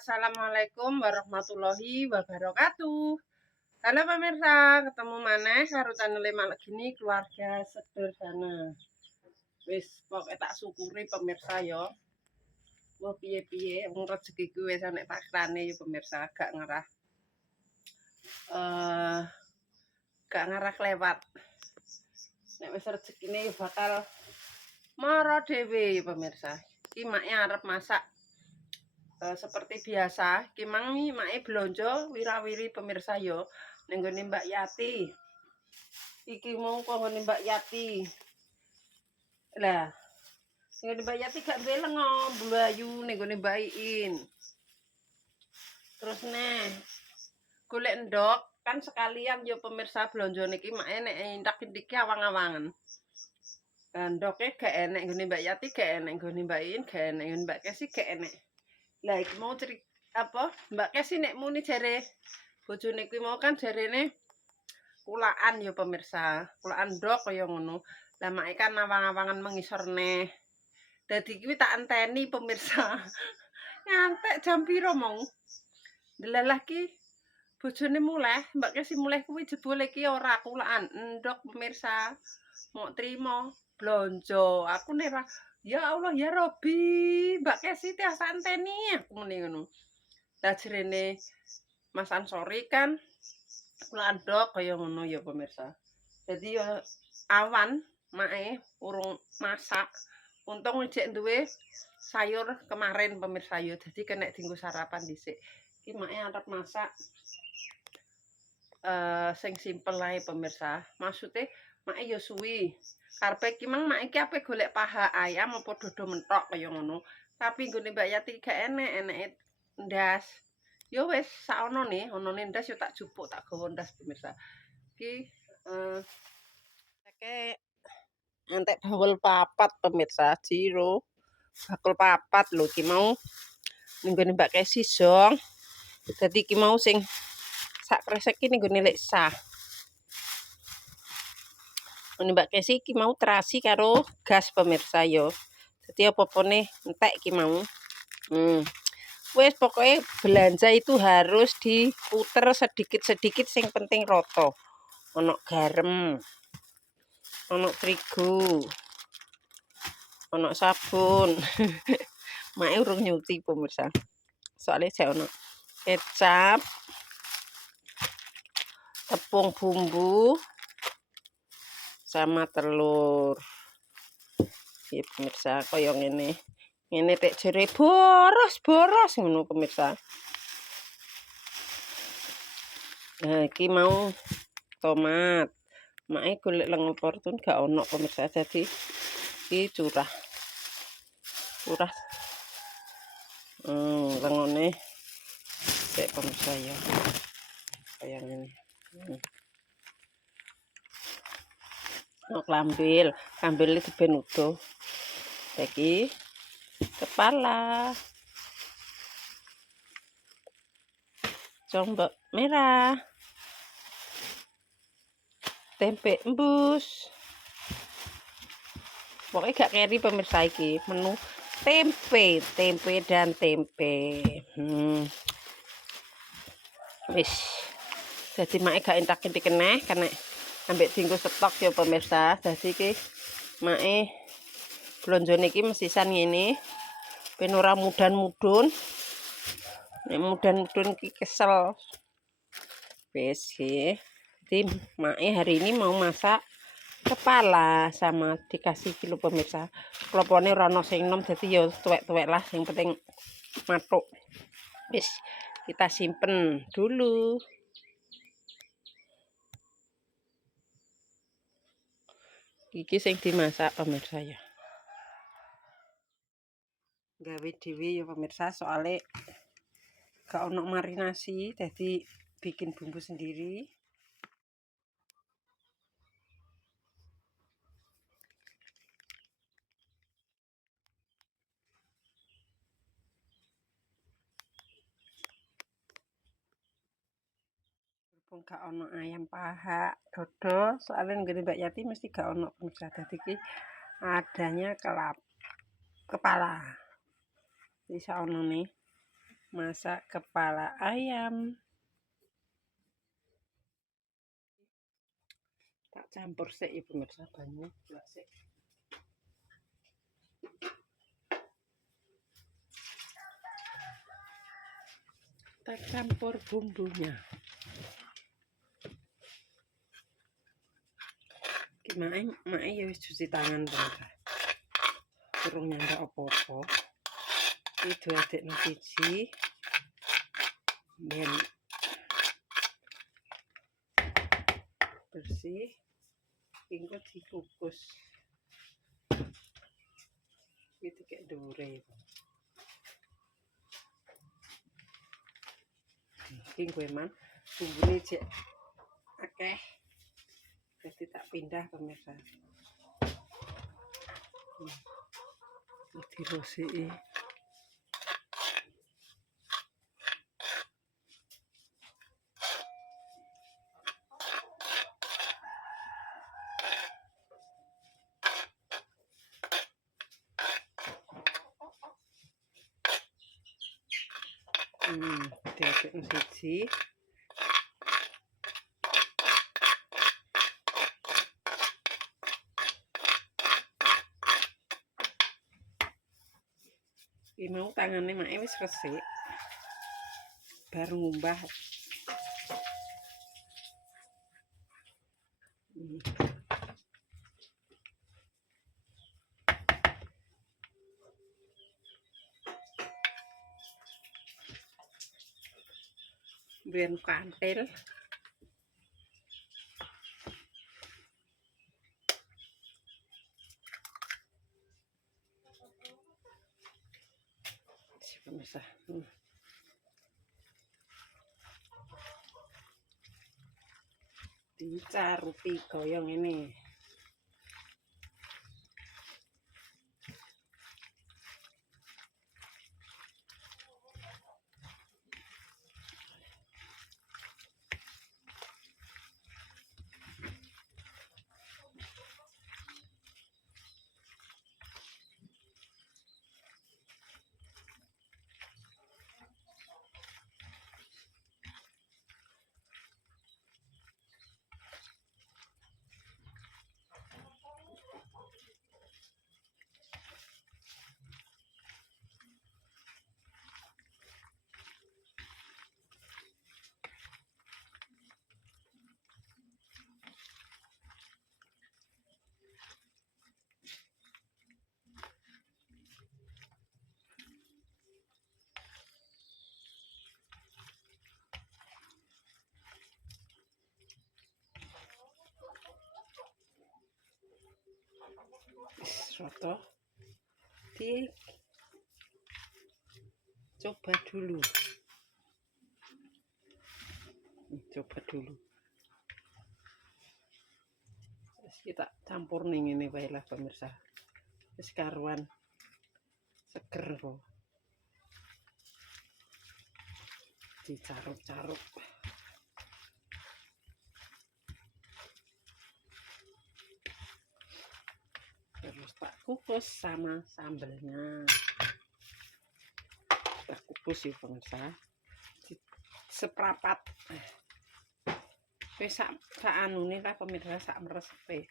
Assalamualaikum warahmatullahi wabarakatuh. Halo pemirsa, ketemu maneh karo channel Malek Gini Keluarga Sederhana. Wis pokoke tak syukuri pemirsa ya. Wah piye-piye wong rezekiku wis ana takrane ya pemirsa, eh gak ngarah kelewat. Nek wis rezekine ya bakal mara dhewe ya pemirsa. Iki make arep masak seperti biasa, Kimang nih mae blonjo wirawiri pemirsa yo ning gone Mbak Yati. Iki mau kok ngene Mbak Yati. Lah, sing Mbak Yati gak duwe lengo, blayu ning gone Mbak Iin. Terus golek endok kan sekalian yo pemirsa blonjo niki mae nek intak-intike awang-awangan. Ndoke gak enek gone Mbak Yati, gak enek gone Mbak Iin, gak enek gone Mbak Kesi, gak enek. Lah iki mau Mbak Kesi nek muni jare bojone kuwi mau kan jarene kulaan ya pemirsa. Kulaan ndok kaya ngono. Lah mak kan awang-awangan mengisor neh. Dadi kuwi tak enteni pemirsa. Ngantek jam piro mong? Delalah ki bojone muleh, Mbak Kesi muleh kuwi jebule ki ora kulaan ndok pemirsa. Mok trimo blonjo. Aku nek ya Allah ya Robi, Mbak Kesi teh santeni aku muni ngono. Lah jerene Mas Ansori kan landok kaya ngono ya pemirsa. Jadi ya awan mae urung masak. Untung jek duwe sayur kemarin pemirsa ya. Jadi kena dienggo sarapan dhisik. Iki mae arep masak sing simpel ae pemirsa. Maksude mae ya suwi. Karepe iki mang mae iki ape golek paha ayam apa dodo mentok kaya ngono. Tapi nggone Mbak Yati gak enek-eneke ndas. Ya wis saonone, onone ndas ya tak jupuk tak gawa ndas pemirsa. Iki entek bawel papat pemirsa, jiro. Bakul papat lho iki mau ning gone Mbak Kesi jong. Dadi iki mau sing sak kresek iki ning gone Leksa. Ngene Mbak Kesi iki mau terasi karo gas pemirsa yo. Dadi apa-apane entek iki mau. Wes pokoknya belanja itu harus diputer sedikit-sedikit sing penting roto. Ono garam. Ono terigu. Ono sabun. Mae urung nyuci pemirsa. Soalnya saya ono kecap. Tepung bumbu sama telur. Ya pemirsa koyo ngene. Ngene tek jere boros ngono pemirsa. Nah, iki mau tomat. Mae golek lenga portun gak ono pemirsa. Jadi iki curah. Lengone sik pemirsa ya. Kayak ngene. Klambil diben utuh. Iki kepala. Combok merah. Tempe embus. Pokoknya gak keri pemirsa iki, menu tempe dan tempe. Wis. Jadi mak gak entak-entik keneh karena ambek dienggo stok ya pemirsa. Dadi iki mak blonjone iki mesisan ngene. Ben ora mudan-mudun. Nek mudan-mudun iki kesel. Wis iki. Jadi mak hari ini mau masak kepala sama dikasih kilo pemirsa. Klopone ora ono sing enom dadi ya tuwek-tuwek lah yang penting matuk. Wis kita simpen dulu. Iki sing dimasak pemirsa ya. Gawe dhewe ya pemirsa soalnya gak ono marinasi jadi bikin bumbu sendiri. Berhubung gak ono ayam paha dodo soalnya nggone Mbak Yati mesti gak ono pemirsa. Dadi iki adanya kepala. Bisa ono nih. Masak kepala ayam. Tak campur sik ya pemirsa, banyu gula sik. Tak campur bumbunya. Mae ya wis cuci tangan pemirsa. Kurang nyandak apa-apa. Iki diadekno siji. Ben bersih. Engko dikukus. Iki kayak dure. Iki gue man bumbune jek akeh. Jadi tak pindah pemirsa. Dirosiki. Diadekno siji. Iki mau tangane mae wis resik. Baru ngumbah. Ben kantil. Pemirsa. Dicaruti goyong ini. Soto coba dulu. Terus kita campur nih ini baiklah pemirsa. Wis karuan seger kok. Dicaruk-caruk. Terus tak kukus sama sambelnya. Tak kukus ya pemirsa. Seprapat. Wis sak anune lah pemirsa, sak meresepe.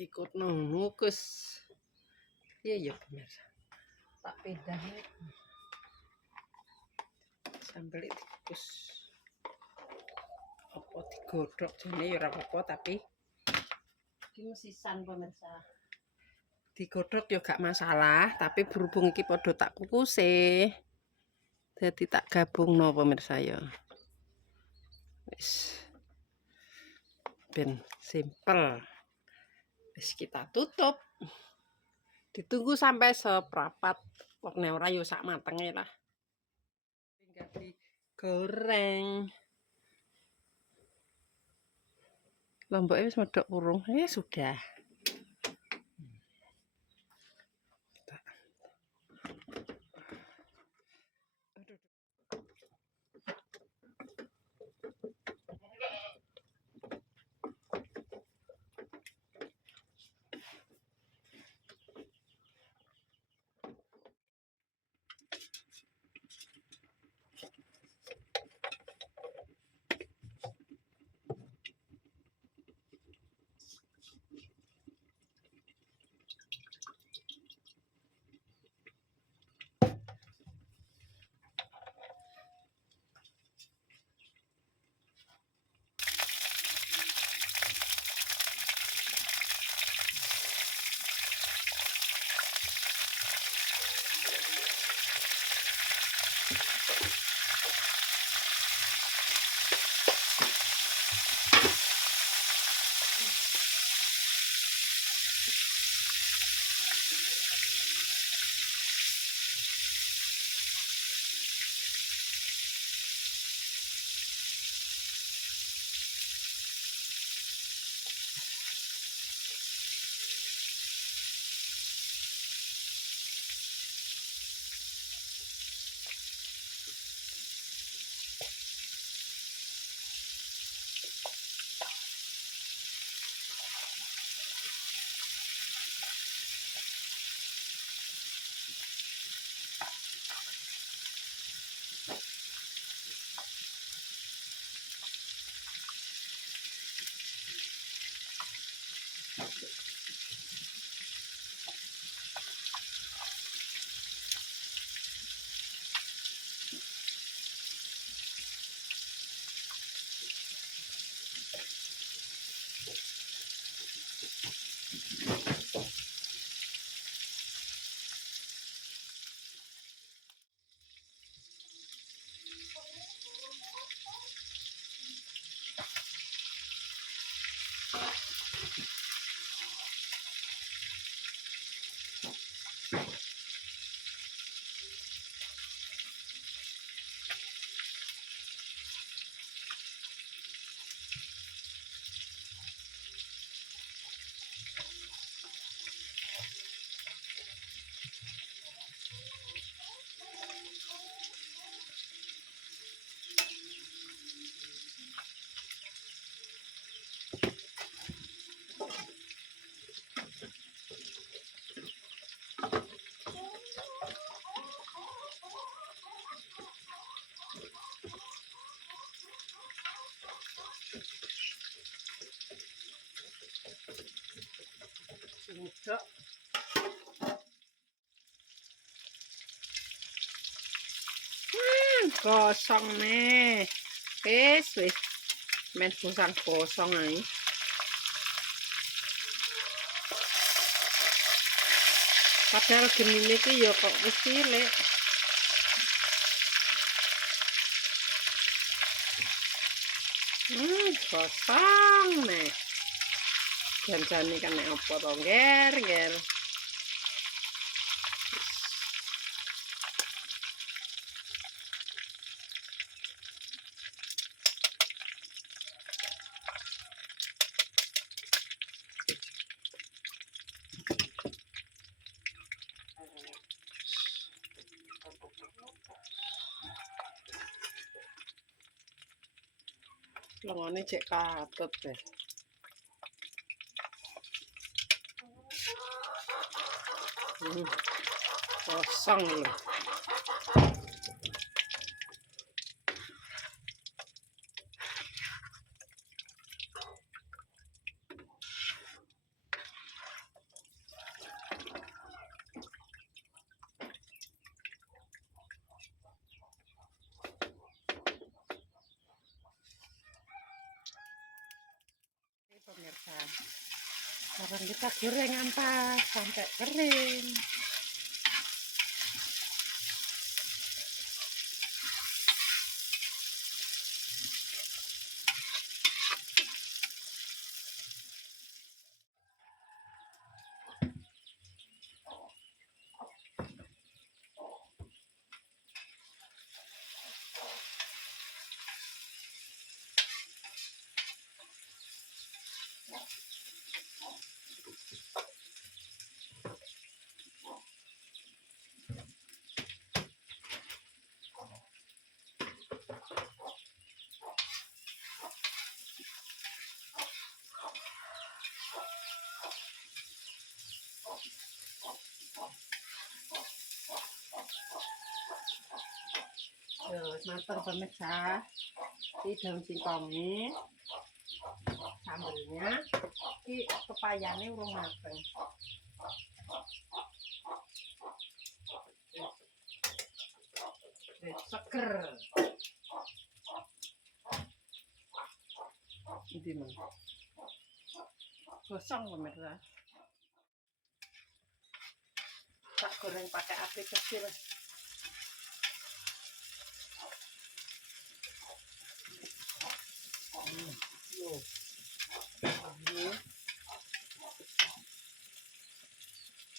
ikut ngukus. Iya ya pemirsa. Tak pindahin. Sambel dikukus. Apa digodhog jane ya ora apa-apa tapi iki mesisan pemirsa. Digodhog ya gak masalah, tapi berhubung iki padha tak kukuse. Jadi tak gabungno pemirsa ya. Wis. Ben simpel. Wis kita tutup. Ditunggu sampai seprapat. Pokoknya ora yo sak matenge lah. Tinggal digoreng. Lomboknya wis medhok kurung. Sudah. Sudah. Gosong nih. Wis. Men gosong ae. Padahal genine iki ya kok wis cilik. Gosong nih. Janjane kan nek apa to nger. Lengone cek katut deh. Kosong lho. sekarang kita goreng ampas sampai kering. Terus matang pemirsa, di daun singkongnya, sambelnya, di pepayanya urung mateng. Seger. Ini mah gosong pemirsa. Tak goreng pakai api kecil.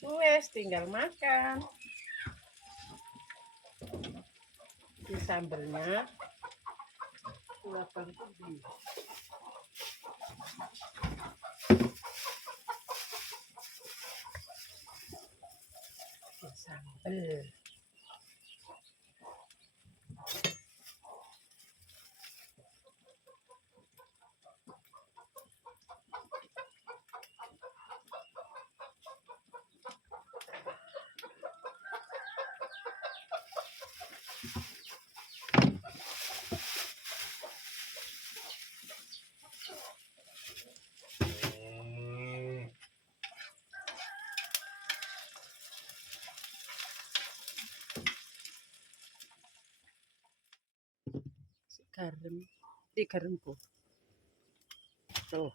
Wes tinggal makan. Di sambelnya luapan ubi. Di sambel. Garam, di garamku. Tuh.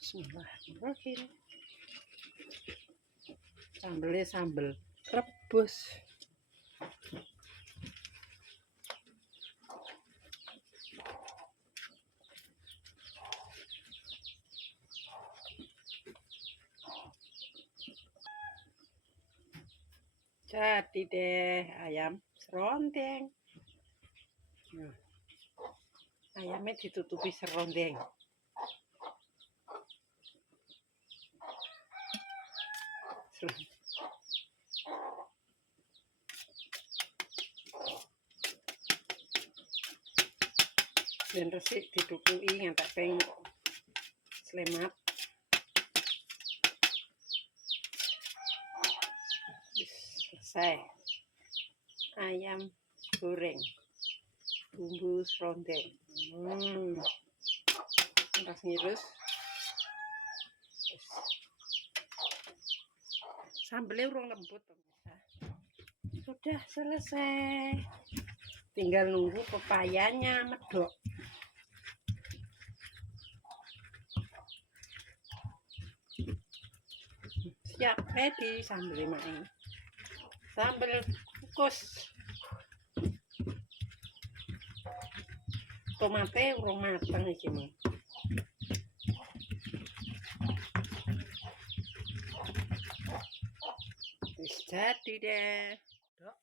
Bismillahirrahmanirrahim. Sambelnya sambel rebus. Jadi deh ayam serondeng. Nah, ayamnya ditutupi serondeng. Dan resik didukui ngantek peng selamat. Selesai. Ayam goreng bumbu serondeng. Pas ngirus. Sambelnya urung lembut pemirsa. Sudah selesai. Tinggal nunggu pepayanya medok. Siap, ready sambel main. Sambel kukus. Tomate urung mateng iki mah. Wis jadi deh. Dok.